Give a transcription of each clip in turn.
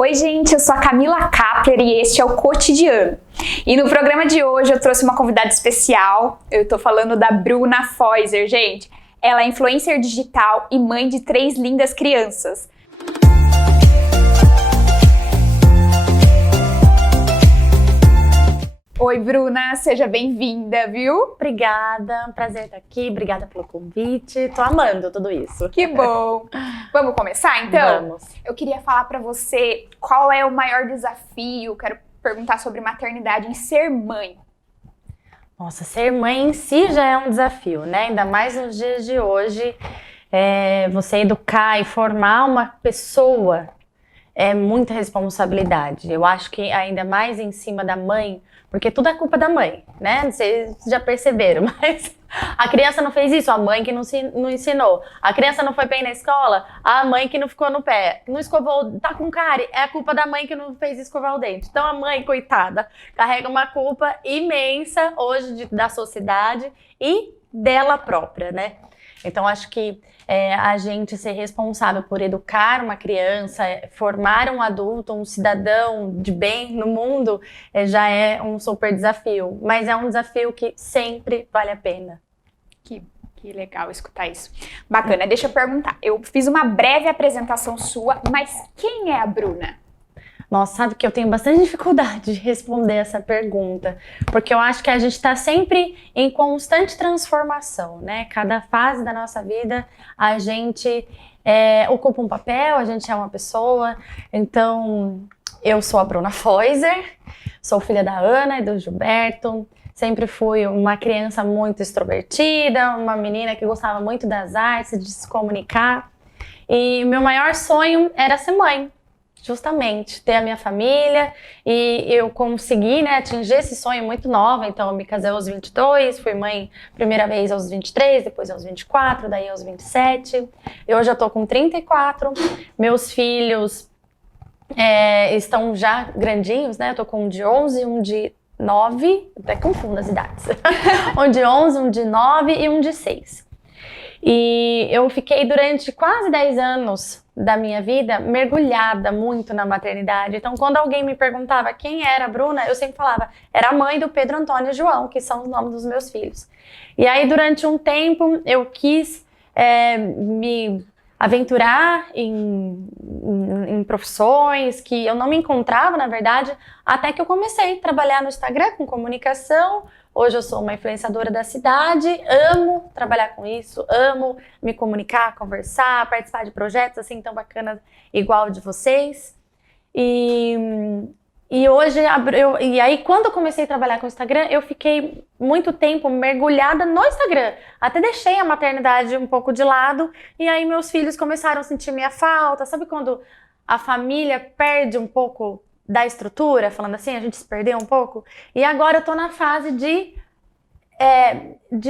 Oi gente, eu sou a Camila Kapler e este é o Cotidiano. E no programa de hoje eu trouxe uma convidada especial, eu tô falando da Bruna Feuser, gente. Ela é influencer digital e mãe de 3 lindas crianças. Oi Bruna, seja bem-vinda, viu? Obrigada, prazer estar aqui, obrigada pelo convite, tô amando tudo isso. Que bom! Vamos começar então? Vamos. Eu queria falar pra você qual é o maior desafio, quero perguntar sobre maternidade em ser mãe. Nossa, ser mãe em si já é um desafio, né? Ainda mais nos dias de hoje, você educar e formar uma pessoa é muita responsabilidade. Eu acho que ainda mais em cima da mãe, porque tudo é culpa da mãe, né? Não sei se já perceberam, mas a criança não fez isso, a mãe que não ensinou. A criança não foi bem na escola, a mãe que não ficou no pé. Não escovou, tá com cárie, é a culpa da mãe que não fez escovar o dente. Então a mãe, coitada, carrega uma culpa imensa hoje da sociedade e dela própria, né? Então acho que a gente ser responsável por educar uma criança, formar um adulto, um cidadão de bem no mundo, já é um super desafio. Mas é um desafio que sempre vale a pena. Que legal escutar isso. Bacana, deixa eu perguntar. Eu fiz uma breve apresentação sua, mas quem é a Bruna? Nossa, sabe que eu tenho bastante dificuldade de responder essa pergunta, porque eu acho que a gente está sempre em constante transformação, né? Cada fase da nossa vida a gente ocupa um papel, a gente é uma pessoa. Então, eu sou a Bruna Feuser, sou filha da Ana e do Gilberto, sempre fui uma criança muito extrovertida, uma menina que gostava muito das artes, de se comunicar, e meu maior sonho era ser mãe. Justamente, ter a minha família, e eu consegui, né, atingir esse sonho muito nova. Então eu me casei aos 22, fui mãe primeira vez aos 23, depois aos 24, daí aos 27. Eu já tô com 34, meus filhos estão já grandinhos, né, eu tô com um de 11, um de 9, até confundo as idades, um de 11, um de 9 e um de 6. E eu fiquei durante quase 10 anos da minha vida mergulhada muito na maternidade. Então, quando alguém me perguntava quem era a Bruna, eu sempre falava, era a mãe do Pedro, Antônio e João, que são os nomes dos meus filhos. E aí, durante um tempo, eu quis me aventurar em profissões que eu não me encontrava, na verdade, até que eu comecei a trabalhar no Instagram com comunicação. Hoje eu sou uma influenciadora da cidade, amo trabalhar com isso, amo me comunicar, conversar, participar de projetos assim tão bacanas igual de vocês. E hoje, e aí quando eu comecei a trabalhar com o Instagram, eu fiquei muito tempo mergulhada no Instagram. Até deixei a maternidade um pouco de lado, e aí meus filhos começaram a sentir minha falta. Sabe quando a família perde um pouco da estrutura, falando assim, a gente se perdeu um pouco? E agora eu tô na fase de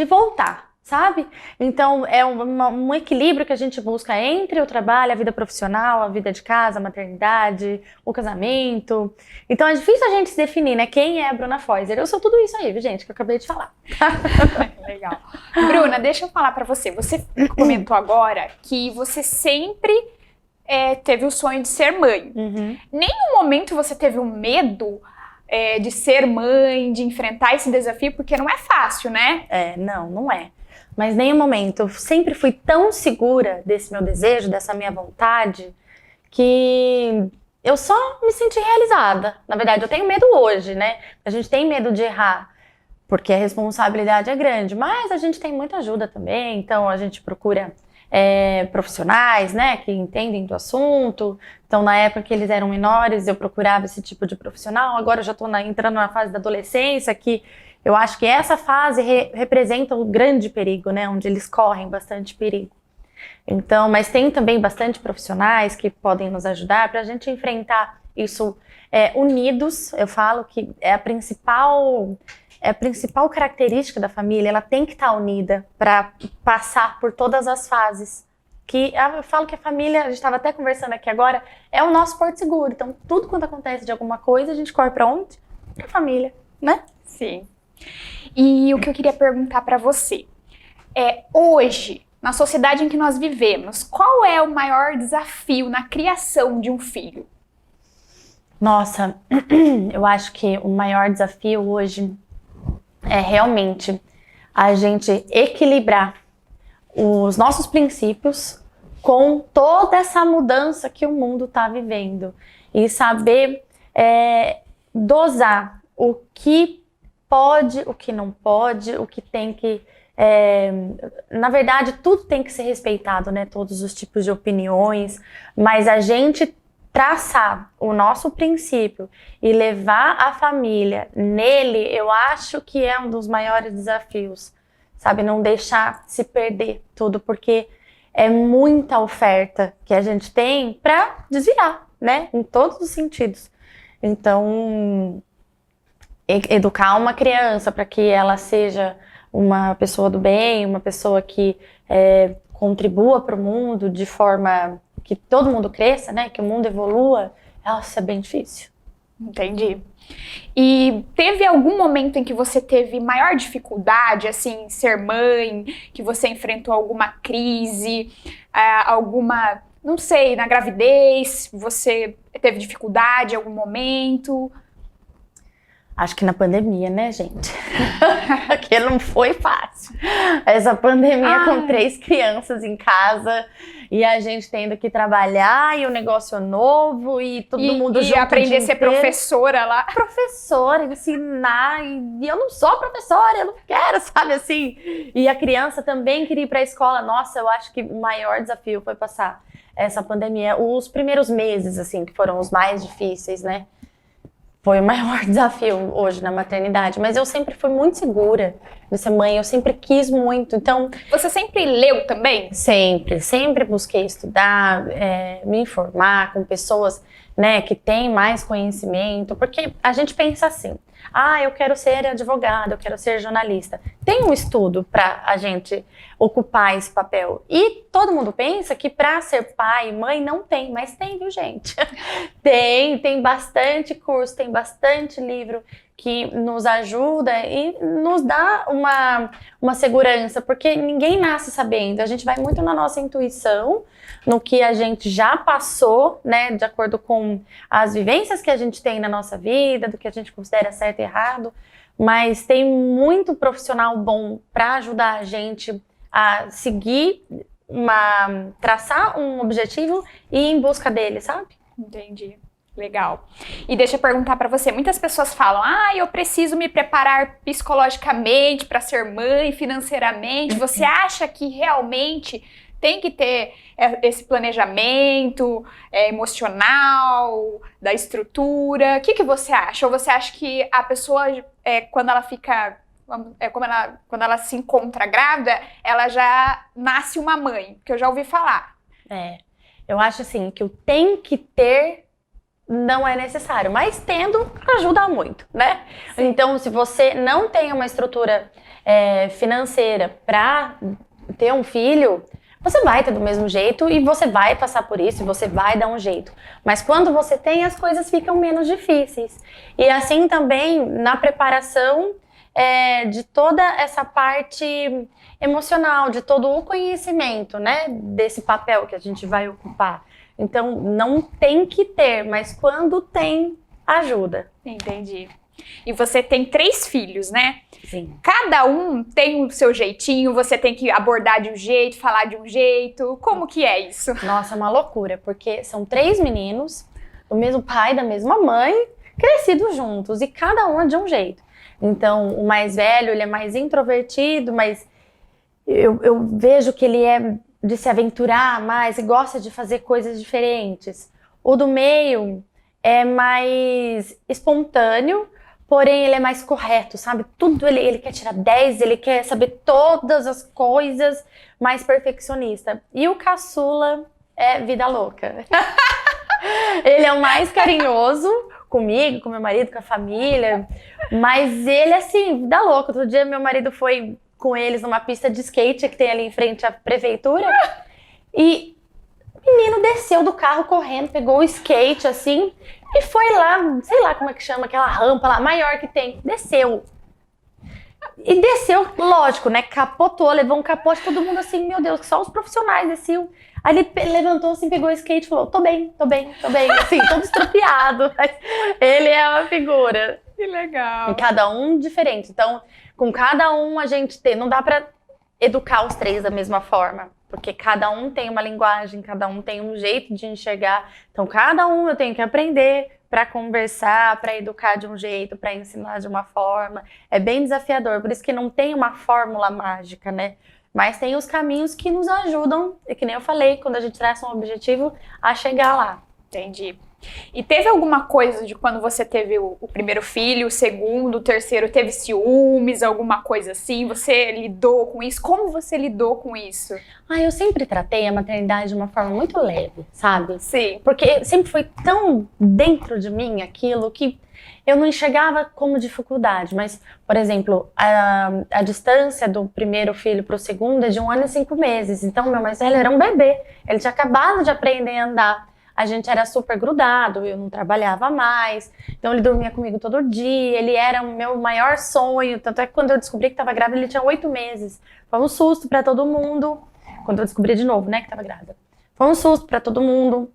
voltar, sabe? Então é um equilíbrio que a gente busca entre o trabalho, a vida profissional, a vida de casa, a maternidade, o casamento. Então é difícil a gente se definir, né? Quem é a Bruna Feuser? Eu sou tudo isso aí, viu, gente, que eu acabei de falar. Legal. Bruna, deixa eu falar pra você. Você comentou agora que você sempre teve o sonho de ser mãe. Uhum. Nenhum momento você teve um medo de ser mãe, de enfrentar esse desafio, porque não é fácil, né? Não é. Mas nenhum momento. Eu sempre fui tão segura desse meu desejo, dessa minha vontade, que eu só me senti realizada. Na verdade, eu tenho medo hoje, né? A gente tem medo de errar, porque a responsabilidade é grande, mas a gente tem muita ajuda também, então a gente procura profissionais, né, que entendem do assunto. Então, na época que eles eram menores, eu procurava esse tipo de profissional. Agora eu já estou entrando na fase da adolescência, que eu acho que essa fase representa um grande perigo, né, onde eles correm bastante perigo. Então, mas tem também bastante profissionais que podem nos ajudar para a gente enfrentar isso unidos. Eu falo que é a principal característica da família, ela tem que estar unida para passar por todas as fases. Eu falo que a família, a gente estava até conversando aqui agora, é o nosso porto seguro. Então, tudo quando acontece de alguma coisa, a gente corre para onde? Para a família, né? Sim. E o que eu queria perguntar para você hoje, na sociedade em que nós vivemos, qual é o maior desafio na criação de um filho? Nossa, eu acho que o maior desafio hoje é realmente a gente equilibrar os nossos princípios com toda essa mudança que o mundo está vivendo e saber dosar o que pode, o que não pode, o que tem que... na verdade, tudo tem que ser respeitado, né? Todos os tipos de opiniões, mas a gente traçar o nosso princípio e levar a família nele, eu acho que é um dos maiores desafios, sabe? Não deixar se perder tudo, porque é muita oferta que a gente tem para desviar, né? Em todos os sentidos. Então, educar uma criança para que ela seja uma pessoa do bem, uma pessoa que contribua para o mundo de forma que todo mundo cresça, né? Que o mundo evolua, nossa, é bem difícil. Entendi. E teve algum momento em que você teve maior dificuldade, assim, em ser mãe, que você enfrentou alguma crise, alguma, não sei, na gravidez, você teve dificuldade em algum momento? Acho que na pandemia, né, gente? Porque não foi fácil. Essa pandemia com 3 crianças em casa e a gente tendo que trabalhar e o negócio novo e todo mundo junto. E aprender a ser professora lá. Professora, ensinar. E eu não sou professora, eu não quero, sabe assim? E a criança também queria ir para a escola. Nossa, eu acho que o maior desafio foi passar essa pandemia. Os primeiros meses, assim, que foram os mais difíceis, né? Foi o maior desafio hoje na maternidade, mas eu sempre fui muito segura de ser mãe, eu sempre quis muito, então... Você sempre leu também? Sempre busquei estudar, me informar com pessoas, né, que têm mais conhecimento, porque a gente pensa assim, eu quero ser advogada, eu quero ser jornalista. Tem um estudo para a gente ocupar esse papel. E todo mundo pensa que para ser pai e mãe não tem, mas tem, viu, gente? Tem bastante curso, tem bastante livro que nos ajuda e nos dá uma segurança, porque ninguém nasce sabendo. A gente vai muito na nossa intuição, no que a gente já passou, né, de acordo com as vivências que a gente tem na nossa vida, do que a gente considera certo e errado, mas tem muito profissional bom para ajudar a gente a seguir, traçar um objetivo e ir em busca dele, sabe? Entendi. Legal. E deixa eu perguntar pra você, muitas pessoas falam, eu preciso me preparar psicologicamente para ser mãe, financeiramente. Você acha que realmente tem que ter esse planejamento emocional, da estrutura? O que você acha? Ou você acha que a pessoa, quando ela fica... quando ela se encontra grávida, ela já nasce uma mãe, que eu já ouvi falar. Eu acho assim, que o tem que ter não é necessário, mas tendo ajuda muito, né? Sim. Então, se você não tem uma estrutura financeira para ter um filho, você vai ter do mesmo jeito e você vai passar por isso e você vai dar um jeito. Mas quando você tem, as coisas ficam menos difíceis. E assim também na preparação de toda essa parte emocional, de todo o conhecimento, né, desse papel que a gente vai ocupar. Então, não tem que ter, mas quando tem, ajuda. Entendi. E você tem 3 filhos, né? Sim. Cada um tem o seu jeitinho, você tem que abordar de um jeito, falar de um jeito. Como que é isso? Nossa, é uma loucura, porque são 3 meninos, do mesmo pai, da mesma mãe, crescidos juntos, e cada um é de um jeito. Então, o mais velho, ele é mais introvertido, mas eu vejo que ele é de se aventurar mais e gosta de fazer coisas diferentes. O do meio é mais espontâneo, porém ele é mais correto, sabe? Tudo ele quer tirar 10, ele quer saber todas as coisas, mais perfeccionista. E o caçula é vida louca. Ele é o mais carinhoso comigo, com meu marido, com a família, mas ele, assim, vida louca. Outro dia meu marido foi com eles numa pista de skate que tem ali em frente à prefeitura e o menino desceu do carro correndo, pegou o skate assim e foi lá, sei lá como é que chama, aquela rampa lá, maior que tem, desceu. E desceu, lógico, né, capotou, levou um capote, todo mundo assim, meu Deus, só os profissionais desciam. Aí ele levantou assim, pegou o skate e falou, tô bem, assim, todo estrupiado. Mas ele é uma figura. Que legal. E cada um diferente. Então, com cada um a gente tem, não dá pra educar os três da mesma forma, porque cada um tem uma linguagem, cada um tem um jeito de enxergar. Então, cada um eu tenho que aprender para conversar, para educar de um jeito, para ensinar de uma forma. É bem desafiador, por isso que não tem uma fórmula mágica, né? Mas tem os caminhos que nos ajudam, e que nem eu falei, quando a gente traça um objetivo, a chegar lá. Entendi. E teve alguma coisa de quando você teve o primeiro filho, o segundo, o terceiro, teve ciúmes, alguma coisa assim? Você lidou com isso? Como você lidou com isso? Eu sempre tratei a maternidade de uma forma muito leve, sabe? Sim. Porque sempre foi tão dentro de mim aquilo que eu não enxergava como dificuldade. Mas, por exemplo, a distância do primeiro filho para o segundo é de 1 ano e 5 meses. Então, meu mais velho era um bebê. Ele tinha acabado de aprender a andar. A gente era super grudado, eu não trabalhava mais, então ele dormia comigo todo dia, ele era o meu maior sonho, tanto é que quando eu descobri que estava grávida, ele tinha 8 meses. Foi um susto para todo mundo, quando eu descobri de novo, né, que estava grávida. Foi um susto para todo mundo,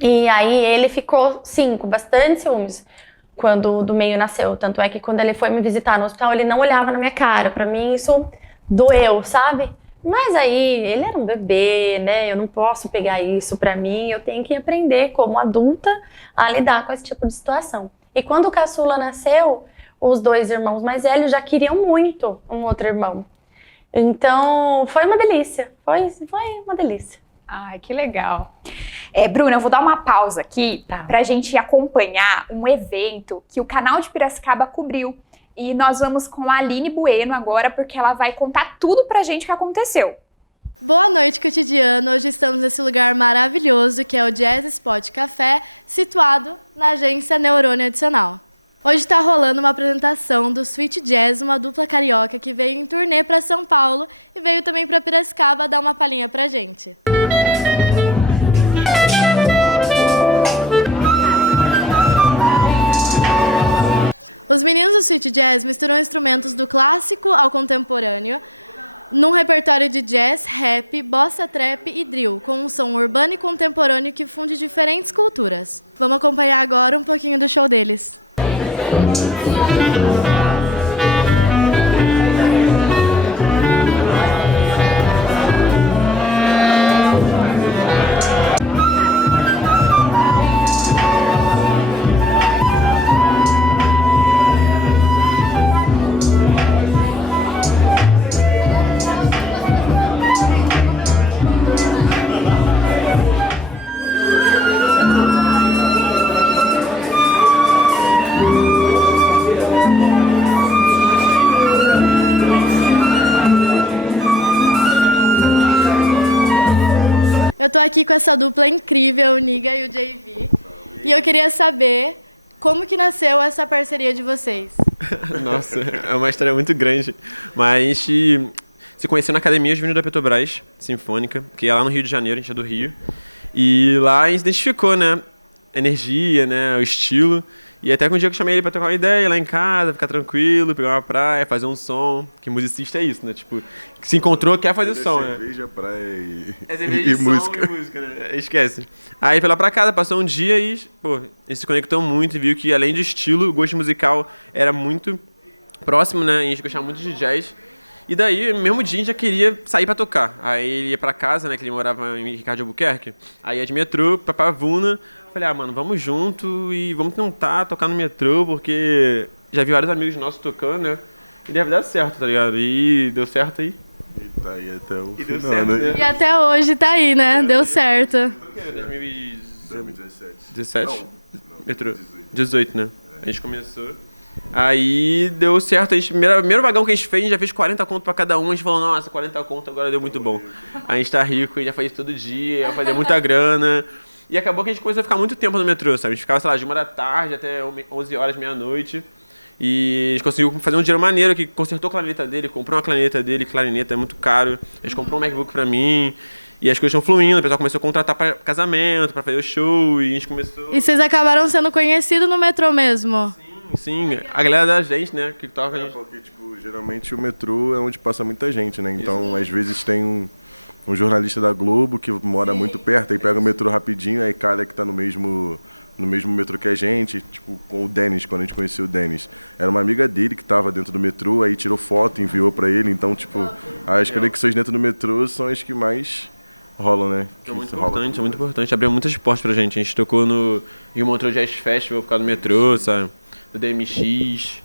e aí ele ficou, sim, com bastante ciúmes, quando o do meio nasceu, tanto é que quando ele foi me visitar no hospital, ele não olhava na minha cara, para mim isso doeu, sabe? Mas aí, ele era um bebê, né? Eu não posso pegar isso pra mim, eu tenho que aprender como adulta a lidar com esse tipo de situação. E quando o caçula nasceu, os 2 irmãos mais velhos já queriam muito um outro irmão. Então, foi uma delícia, foi uma delícia. Ai, que legal. Bruna, eu vou dar uma pausa aqui pra gente acompanhar um evento que o canal de Piracicaba cobriu. E nós vamos com a Aline Bueno agora, porque ela vai contar tudo pra gente o que aconteceu. Boa noite, cotidiano. Hoje estamos nesse lugar maravilhoso que é o Jazz Spot Café, situado na agência Neurônio Adicional. Hoje está rolando uma apresentação do Sweet Jazz, uma dupla carioca que veio em turnê para São Paulo e veio também para Piracicaba dar uma palhinha pra gente. Os meninos do Sweet Jazz misturam instrumentos do clássico ao contemporâneo, num repertório de jazz, rap, bossa trap e drill, com um som urbano e contemporâneo que funde diferentes culturas. Vamos acompanhar agora um pouquinho do show deles. Eu tô aqui com essa dupla incrível, o Niga e o JV. E eu queria saber como que nasceu essa parceria de vocês. Nossa, é uma história muito grande. Mas a gente se conheceu na Academia Juvenil da Petrobras Sinfônica, que é lá no Rio de Janeiro, a gente é do Rio. E lá a gente identificou, né, a energia, né, o estilo. E até que um dia que eu chamei ele pra trocar uma ideia lá em casa, ficar tranquilo, pegar uma praia, fazer um som. Que musicista é isso, né? Tipo, que se encontrou, quer fazer som, né? Cerveja, praia Cerveja, e som música. E música, né? Esquece. Aí foi lá pra casa, passou um dia e, pô, eles se conectou muito e viu que além do estilo, o gosto musical era muito próximo, né? E a gente gostava muito de jazz. E daí, no mesmo dia, a gente já queria sair pra tocar. Aí ele ia pra casa, né? Que ele morava em Ricardo de Albuquerque. Aí ia de metrô pra Pavuna. Falei, mano, vamos junto e vamos tentar tocar no metrô, porque já vi vários amigos nossos tocando, né? E deve dar certo, tá ligado? E deu certo aí. E tá aí até o E deu final, certo, né? E até hoje tá aí, né? Deu certo. 2017? 2017. Não, Metrô. 18. 18, né? A gente começou. Aí deu certo, a gente, primeiro vagão que a gente fez, a gente já fez 40 conto pra cada um, a gente falou, nossa, 40 conto agora deu muito bom. A gente tá rico, a gente já faz isso todo dia, ia fazer muita grana. E acabou que a gente começou a ficar muito tempo no metrô, sabe? A gente ficava, sei lá, de 1 da tarde até 11 horas, meia-noite. E a gente conseguiu fazer um dinheiro maneiro, que consertou a clarineta dele, comprou uma clarineta dele, clarineta é muito caro. A gente comprou um MacBook pra mim. E as coisas estão fluindo, o pessoal começou a contratar pra casamento, pra fazer o show, e a gente começou... E vocês acabaram sendo conhecidos no metrô mesmo? Sim, a galera da gente, né, que toca a É gente... porque, tipo, geralmente o metrô é onde passa muita gente, né? Então, às vezes tem um jornalista da Globo que mora muito perto, aí pega o metrô rapidinho, aí cara que tá no mesmo metrô que a gente, tipo, com o Denis, quando a gente conheceu o Denis. Era uma amiga dele que tava dentro do metrô, aí tirou foto, enviou pra ele, então, tipo, as conexões dentro do metrô são as que mais rolam, né? É muito importante. Abriu muitas portas pra gente. A gente tocou no Rio Montreux Jazz Festival por causa do metrô, sabe? Do DMX.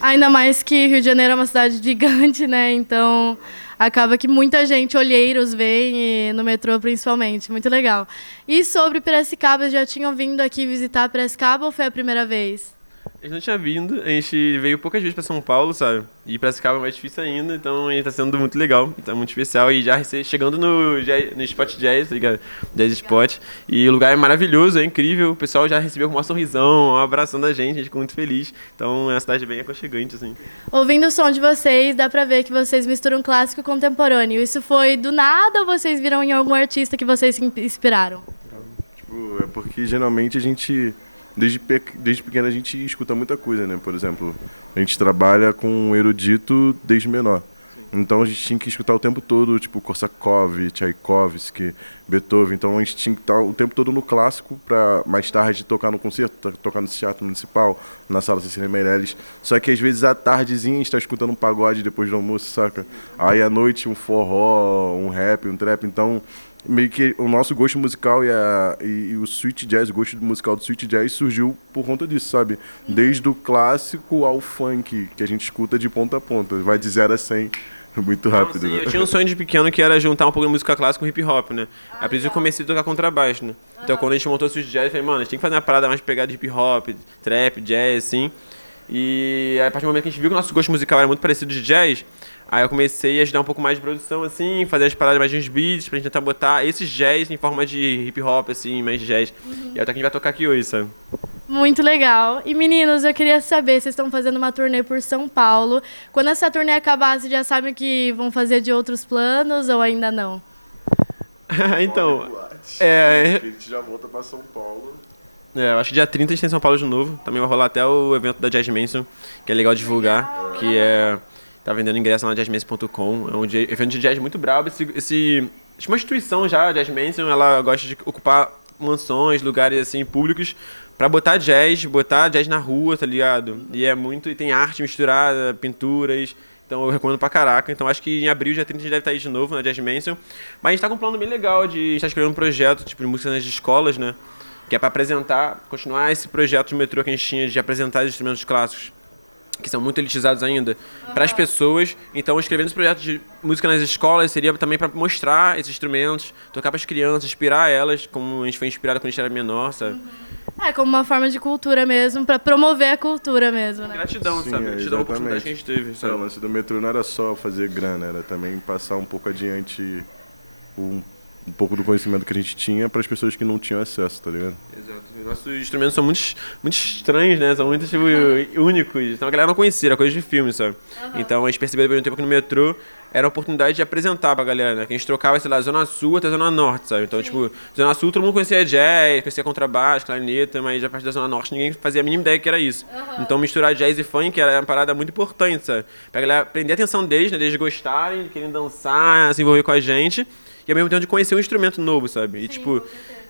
Ainda mais que Rio de Janeiro é uma cidade gigante, né? Então acaba que muita gente, olheiros, vem e no metrô principalmente. Muito legal. E sobre Piracicaba, já tinham vindo aqui visitar Piracicaba ou foi a primeira vez? A gente não tinha vindo, a gente veio poucas vezes pra São Paulo, sabe? E Piracicaba é mais difícil ainda, então a gente tá sendo muito legal, tá muito especial. E já chegando no Spot Jazz, tá ligado? Jazz Spot. E o lugar é maravilhoso, é incrível. O pessoal já recebeu com um sorrisão, um abração da gente, a gente ficou muito feliz. Então é uma cidade bem aconchegante, assim. Ouvindo o som de vocês, dá pra ver que vocês misturam clássico e contemporâneo. Isso foi do nada ou vocês viram em algum artista que vocês se inspiraram? Tipo, é porque geralmente a gente... Desde pequeno a gente escuta muita coisa, né? Por exemplo, a gente trabalha com um erudito desde menor. Então a gente tinha que escutar o tempo todo, tipo, Korsakov, Tchaikovsky, Beethoven. Então a gente tinha que estar o tempo todo no clássico para mais tarde tocar no concerto, tocar no Teatro Municipal, na Sala Cecília Meirelles. Só que às vezes à tardezinha a gente está escutando um pagode depois do almoço, saca? Aí à noite um forró, um rap, um trap. Então meio que o nosso gosto musical e o sweet jazz, o gosto musical do sweet jazz surgiu por conta disso, sabe? Desde o clássico ao funk, que a gente escuta de ponta a ponta, vai de 0 a 100 muito rápido. Sim, né? eu tinha um sonho de pequeno que era juntar um pouco de música clássica com hip hop, né? Aí por isso eu comecei a tocar contrabaixo, né? Então quando a gente montou o sweet jazz, eu falei, mano, a gente tem que fazer uma parada mais pegada de hip hop, trap, jazz, assim. E aí, a partir do momento que a gente viu que o nosso gosto musical era muito parecido de jazz, aí eu comecei a ajudar um pouco mais de produção, assim, fazer as paradas mais de uns beats, pra gente tentar botar esses jazz em forma de hip hop, assim, mais jazz. E é o que a gente vai tocar aqui hoje, sabe? Muito legal. E meninos, eu queria saber, vocês estão fazendo uma turnê por São Paulo. Quando essa turnê acabar, vocês já sabem o que vão fazer de outros planos ou ainda não? Então, A gente já volta pra São Paulo. eu acho que dia 30 a gente tem em São Paulo de novo. Também vai rolar até o evento da Jazz Manson, que é legal divulgar, que é... Tá vendendo ingresso lá na jazzmanson.com. É um evento de jazz muito brabo. Uma instituição já, a Jazz Manson, ela gosta de ocupar mansões, lugares assim, públicos, pra botar jazz na rua, tá ligado? E tem arte misturada, pinturas. Então eu recomendo pra caraca. Então acho que em abril, dia 30, a gente deve estar aí de novo na Jazz Manson. Mas a gente tá com um plano bem legal de estar escrevendo um projeto tipo, de música nas escolas, né? Que é pra apresentar, continuar esse projeto de metrô que a gente tinha de apresentar os instrumentos clássicos, que são muito elitizados ainda, para as pessoas. Então, escrevendo esse projeto de música nas escolas seria também para mostrar esses instrumentos, tocar para as crianças, inspirar elas, como a gente foi inspirado quando a gente era menor, sabe? É como uma forma de cultura mesmo, para promover a cultura mesmo, né? Gratidão, Sim, sabe? Gratidão à oportunidade exatamente. que a gente teve, O sabe? lance do metrô não era só fazer grana, era também passar um pouco adiante um pouco do conhecimento que a gente tinha para as pessoas que não tinham acesso, tá ligado? Exato. Nossos instrumentos são muito estranhos, né? São muito, tipo, únicos. Então a galera não conhecia, era coisa de filme, sabe? Então a gente percebeu depois de um tempo que no metrô era a oportunidade de apresentar pra galera, né? Que a gente trocava, sei lá, Zona Sul até Zona Norte, sabe? Então, tipo, Zona Sul todo mundo conhecia jazz, conhecia contrabaixo, clarineta, mas a partir da Zona Norte ninguém fazia a mínima ideia que era isso. Então misturar jazz e funk era uma parada muito importante, sabe? Pra galera prender a atenção deles, né? Deles gostarem, querem dançar, se envolver com a gente. E ao mesmo tempo de conhecer um instrumento novo, sabe? E, tipo,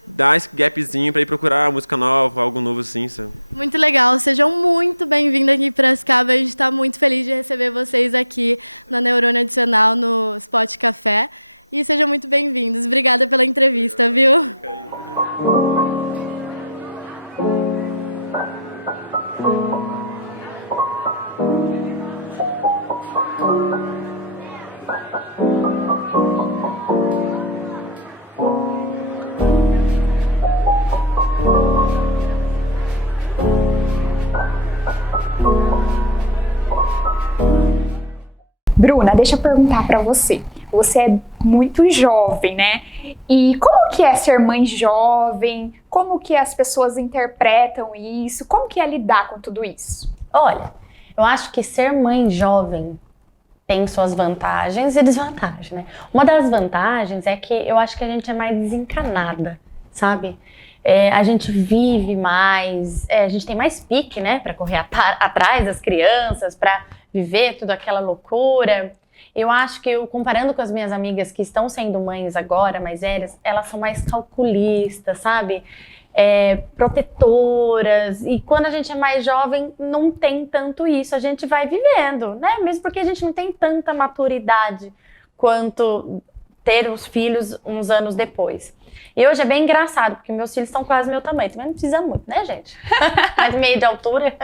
dar esse gapzinho pra ir procurar música nova, algo novo assim, sabe? Muito legal, sejam muito bem-vindos aqui para Piracicaba. A gente está muito feliz de receber vocês aqui na Neurônio Adicional, no Spot Café. E sejam muito bem-vindos. Obrigada pela entrevista, viu? Bruna, deixa eu perguntar pra você. Você é muito jovem, né? E como que é ser mãe jovem? Como que as pessoas interpretam isso? Como que é lidar com tudo isso? Olha, eu acho que ser mãe jovem tem suas vantagens e desvantagens, né? Uma das vantagens é que eu acho que a gente é mais desencanada, sabe? A gente vive mais, a gente tem mais pique, né? Pra correr atrás das crianças, pra viver toda aquela loucura. Eu acho que, comparando com as minhas amigas que estão sendo mães agora, mais velhas, elas são mais calculistas, sabe? Protetoras. E quando a gente é mais jovem, não tem tanto isso. A gente vai vivendo, né? Mesmo porque a gente não tem tanta maturidade quanto ter os filhos uns anos depois. E hoje é bem engraçado, porque meus filhos estão quase meu tamanho. Também não precisa muito, né, gente? Mais meio de altura.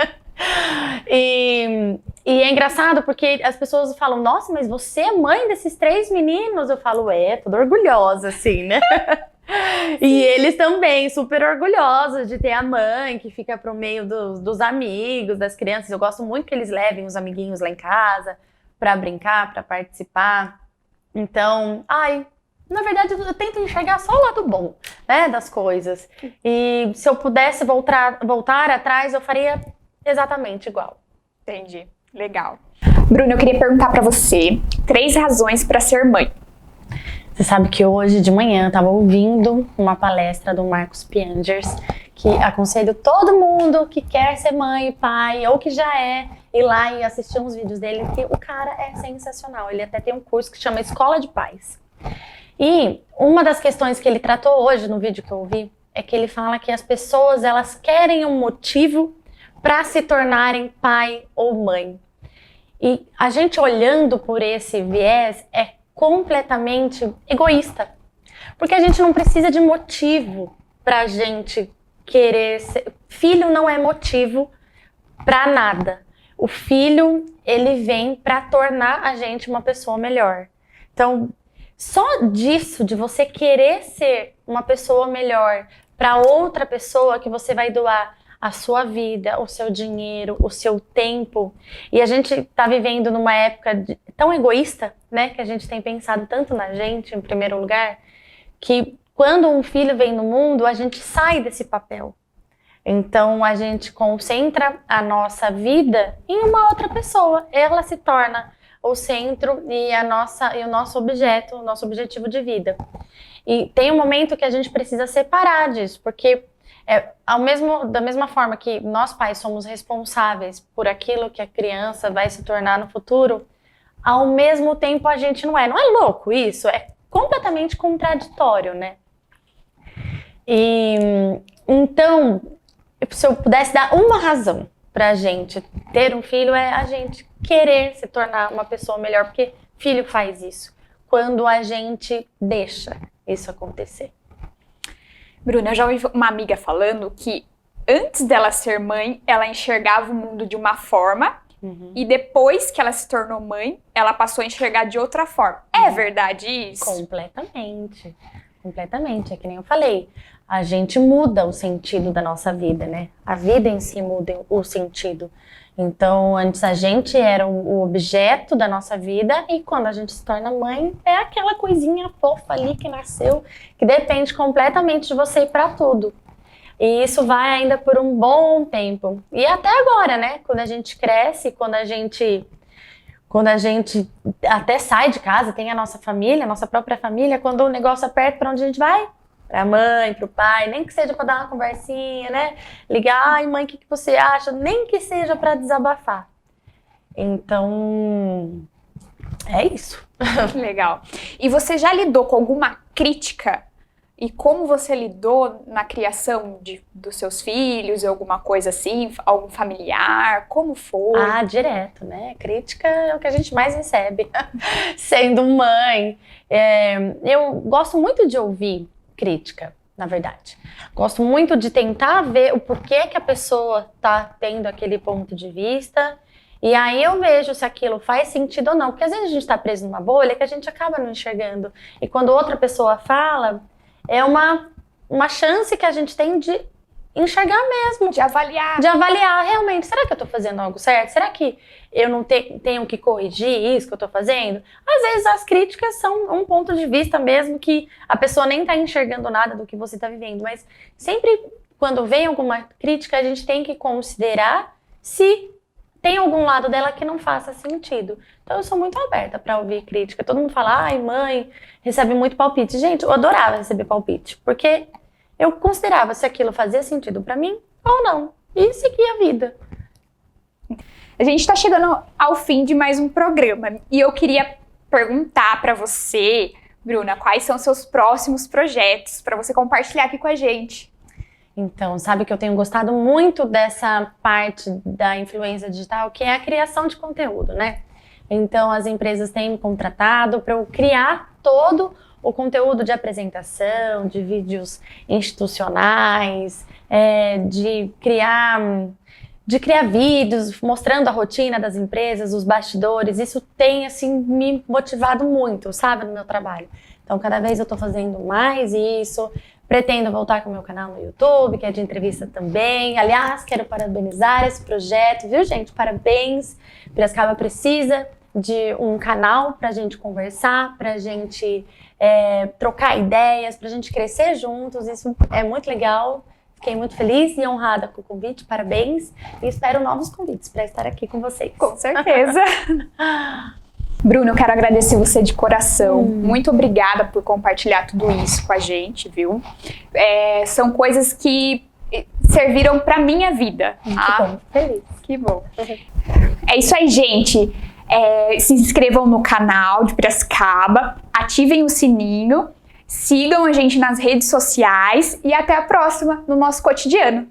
E é engraçado porque as pessoas falam, nossa, mas você é mãe desses 3 meninos? Eu falo, toda orgulhosa, assim, né? E eles também, super orgulhosos de ter a mãe que fica pro meio dos amigos, das crianças. Eu gosto muito que eles levem os amiguinhos lá em casa pra brincar, pra participar. Então, na verdade, eu tento enxergar só o lado bom, né, das coisas. E se eu pudesse voltar atrás, eu faria exatamente igual. Entendi. Legal. Bruna, eu queria perguntar pra você 3 razões pra ser mãe. Você sabe que hoje de manhã eu estava ouvindo uma palestra do Marcos Piangers, que aconselho todo mundo que quer ser mãe, pai, ou que já é, ir lá e assistir uns vídeos dele, que o cara é sensacional. Ele até tem um curso que chama Escola de Pais. E uma das questões que ele tratou hoje no vídeo que eu ouvi, é que ele fala que as pessoas, elas querem um motivo para se tornarem pai ou mãe. E a gente olhando por esse viés é completamente egoísta. Porque a gente não precisa de motivo pra gente querer ser. Filho não é motivo pra nada. O filho, ele vem pra tornar a gente uma pessoa melhor. Então, só disso, de você querer ser uma pessoa melhor pra outra pessoa, que você vai doar a sua vida, o seu dinheiro, o seu tempo. E a gente tá vivendo numa época tão egoísta, né? Que a gente tem pensado tanto na gente, em primeiro lugar, que quando um filho vem no mundo, a gente sai desse papel. Então a gente concentra a nossa vida em uma outra pessoa. Ela se torna o centro e o nosso objeto, o nosso objetivo de vida. E tem um momento que a gente precisa separar disso, porque da mesma forma que nós pais somos responsáveis por aquilo que a criança vai se tornar no futuro, ao mesmo tempo a gente não é. Não é louco isso? É completamente contraditório, né? E então, se eu pudesse dar uma razão pra gente ter um filho, é a gente querer se tornar uma pessoa melhor, porque filho faz isso quando a gente deixa isso acontecer. Bruna, eu já ouvi uma amiga falando que antes dela ser mãe, ela enxergava o mundo de uma forma e depois que ela se tornou mãe, ela passou a enxergar de outra forma. É verdade isso? Completamente. Completamente. É que nem eu falei. A gente muda o sentido da nossa vida, né? A vida em si muda o sentido. Então, antes a gente era o objeto da nossa vida e quando a gente se torna mãe, é aquela coisinha fofa ali que nasceu, que depende completamente de você para tudo. E isso vai ainda por um bom tempo. E até agora, né? Quando a gente cresce, quando a gente até sai de casa, tem a nossa família, a nossa própria família, quando o negócio aperta, para onde a gente vai? Pra mãe, pro pai, nem que seja pra dar uma conversinha, né? Ligar, ai mãe, o que você acha? Nem que seja pra desabafar. Então, é isso. Legal. E você já lidou com alguma crítica? E como você lidou na criação dos seus filhos, alguma coisa assim, algum familiar? Como foi? Direto, né? Crítica é o que a gente mais recebe, sendo mãe. Eu gosto muito de ouvir crítica, na verdade. Gosto muito de tentar ver o porquê que a pessoa tá tendo aquele ponto de vista e aí eu vejo se aquilo faz sentido ou não, porque às vezes a gente tá preso numa bolha que a gente acaba não enxergando e quando outra pessoa fala, é uma chance que a gente tem de enxergar mesmo. De avaliar. De avaliar, realmente, será que eu tô fazendo algo certo? Será que eu não tenho que corrigir isso que eu tô fazendo? Às vezes as críticas são um ponto de vista mesmo que a pessoa nem tá enxergando nada do que você tá vivendo, mas sempre quando vem alguma crítica, a gente tem que considerar se tem algum lado dela que não faça sentido. Então eu sou muito aberta pra ouvir crítica. Todo mundo fala, ai mãe, recebe muito palpite. Gente, eu adorava receber palpite, porque eu considerava se aquilo fazia sentido pra mim ou não. E seguia a vida. A gente tá chegando ao fim de mais um programa. E eu queria perguntar para você, Bruna, quais são seus próximos projetos para você compartilhar aqui com a gente. Então, sabe que eu tenho gostado muito dessa parte da influência digital, que é a criação de conteúdo, né? Então, as empresas têm me contratado para eu criar todo o conteúdo de apresentação, de vídeos institucionais, de criar vídeos mostrando a rotina das empresas, os bastidores. Isso tem, assim, me motivado muito, sabe, no meu trabalho. Então, cada vez eu tô fazendo mais isso. Pretendo voltar com o meu canal no YouTube, que é de entrevista também. Aliás, quero parabenizar esse projeto, viu, gente? Parabéns. Piracicaba precisa de um canal pra gente conversar, pra gente trocar ideias, pra gente crescer juntos. Isso é muito legal. Fiquei muito feliz e honrada com o convite, parabéns. E espero novos convites para estar aqui com vocês. Com certeza. Bruno, eu quero agradecer você de coração. Muito obrigada por compartilhar tudo isso com a gente, viu? São coisas que serviram para minha vida. Que bom, feliz. Que bom. É isso aí, gente. Se inscrevam no canal de Piracicaba, ativem o sininho, sigam a gente nas redes sociais e até a próxima no nosso cotidiano.